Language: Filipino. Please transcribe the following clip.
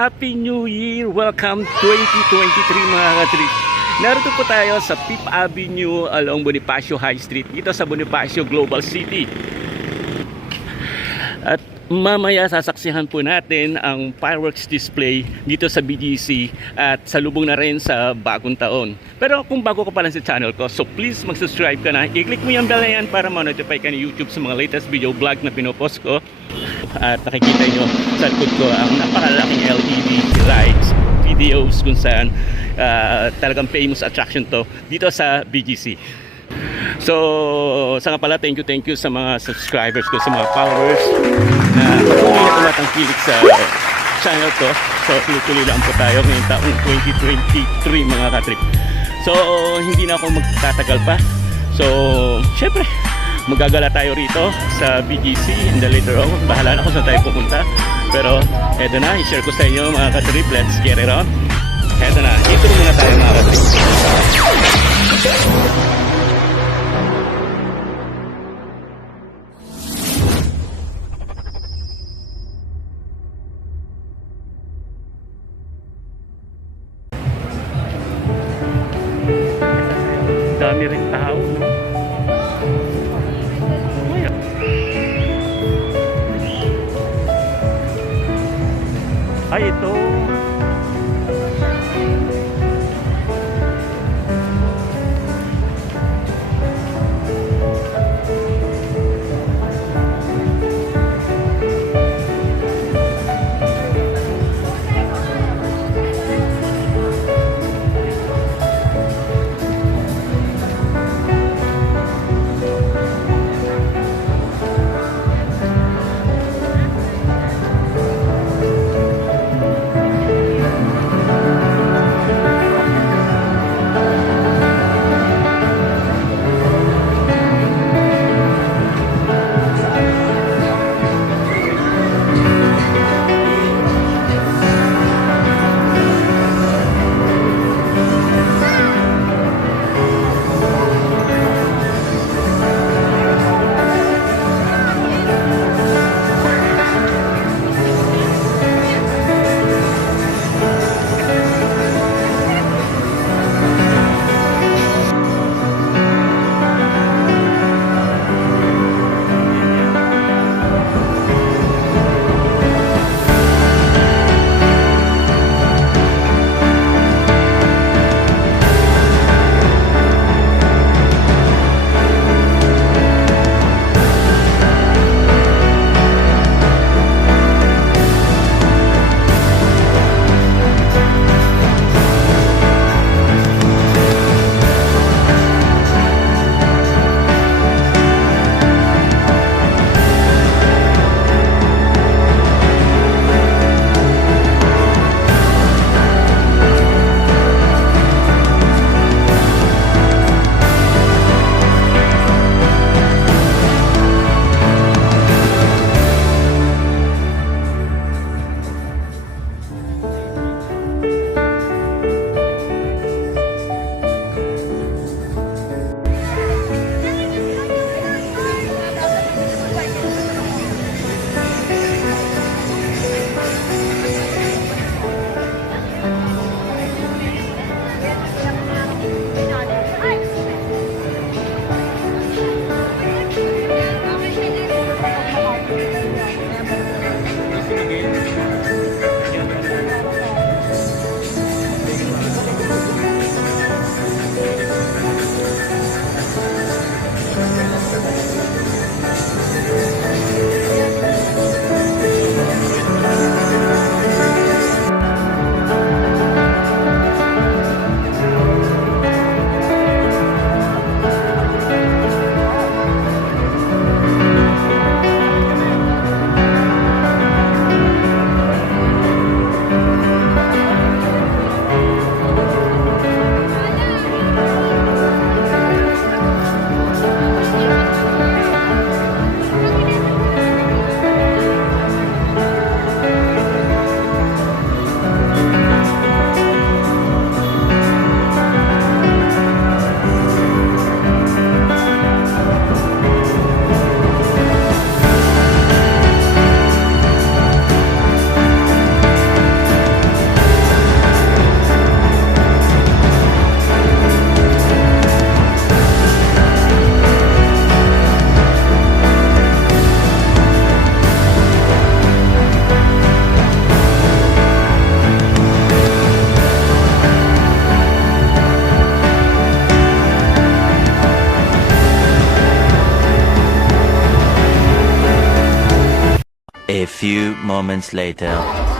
Happy New Year! Welcome 2023 mga katrip. Narito po tayo sa 5th Avenue along Bonifacio High Street dito sa Bonifacio Global City. At mamaya sasaksihan po natin ang fireworks display dito sa BGC at salubong na rin sa bagong taon. Pero kung bago ka pa lang sa channel ko, so please mag-subscribe ka na. I-click mo yung bell na yan para ma-notify ka ni YouTube sa mga latest video vlog na pinopost ko. At nakikita nyo sa likod ko ang napakalaking LED lights, videos kung saan talagang famous attraction to dito sa BGC. So, sa nga pala, thank you sa mga subscribers ko, sa mga followers na patuloy na tumatangkilik sa channel ko. So, tuloy lang po tayo ngayong taong 2023 mga katrip. So, hindi na ako magtatagal pa. So, syempre, magagala tayo rito sa BGC in the later on. Bahala na kung saan tayo pupunta. Pero, eto na, i-share ko sa inyo mga katrip. Let's get it on. Eto na, intro muna tayo mga katrip. Dami rin tao, no? Ay, ito. A few moments later.